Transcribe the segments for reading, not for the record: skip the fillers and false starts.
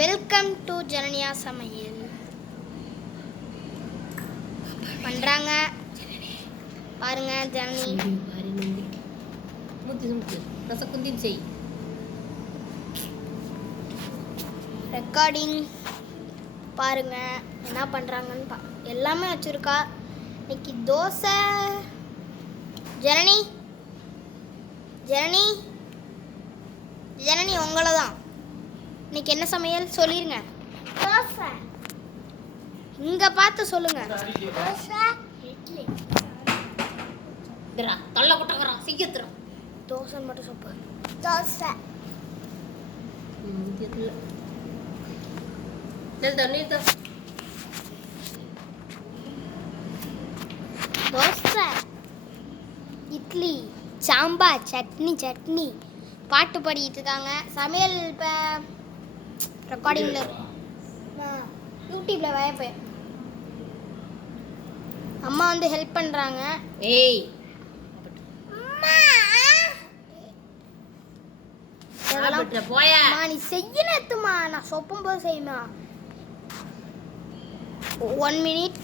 Welcome to ஜனனியா சமையல். பண்றாங்க பாருங்க ஜனனி. ரெக்கார்டிங் பாருங்க என்ன பண்றாங்கன்னு எல்லாமே வச்சிருக்கா. இன்னைக்கு தோசை. ஜனனி ஜனனி ஜனனி உங்களை தான். இன்னைக்கு என்ன சமையல் சொல்லிருங்க. தோசை. இங்க பார்த்து சொல்லுங்க. தோசை இட்லி. தள்ள போட்டாங்கறா சீக்கிரம். தோசை மட்டும் சூப்பர். தோசை. தோசை இட்லி சாம்பார் சட்னி பாட்டு பாடிட்டு இருக்காங்க. சமையல் இப்போ ரெக்கார்டிங்ல யூடியூப்ல வாய்ப்பு. அம்மா வந்து ஹெல்ப் பண்றாங்க. ஏய் போயா நீ செய்யணுமா? நான் சொப்பும் போது செய்யுமா? 1 minute.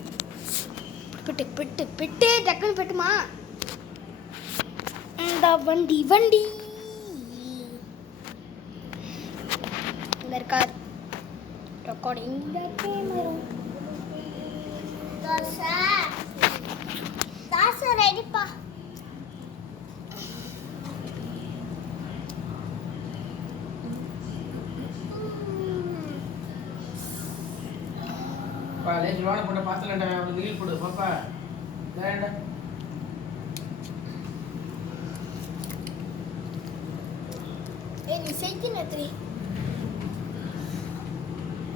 பிட்டு டக்குன்னு பிட்டுமா? இந்த வண்டி இந்த இருக்கார் ரெக்கார்டிங். தோசை ரெடிப்பா.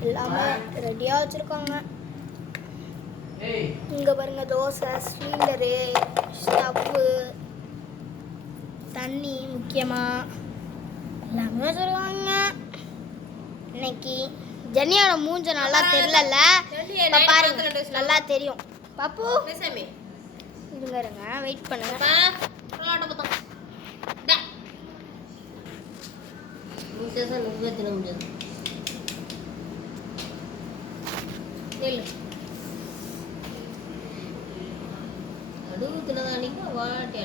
எல்லாமே ரெடியா வச்சிருக்காங்க. இங்க பாருங்க தோசை, சிலிண்டரு, ஸ்டவ்வு, தண்ணி முக்கியமா எல்லாமே வச்சிருக்காங்க. இன்னைக்கு ஜெனியோட மூஞ்ச நல்லா தெரியல. பாருங்க நல்லா தெரியும். பாப்பு இருங்க வெயிட் பண்ணுங்க.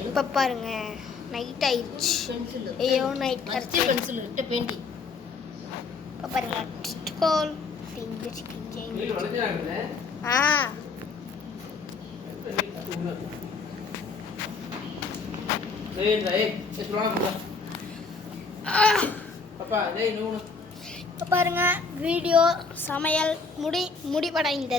இப்ப பாருங்க நைட் ஆயிடுச்சு. ஐயோ நைட் பெயிண்டிங் இப்ப பாருங்க ஸ்கூல் பாருங்க வீடியோ சமையல் முடிவடைந்தது.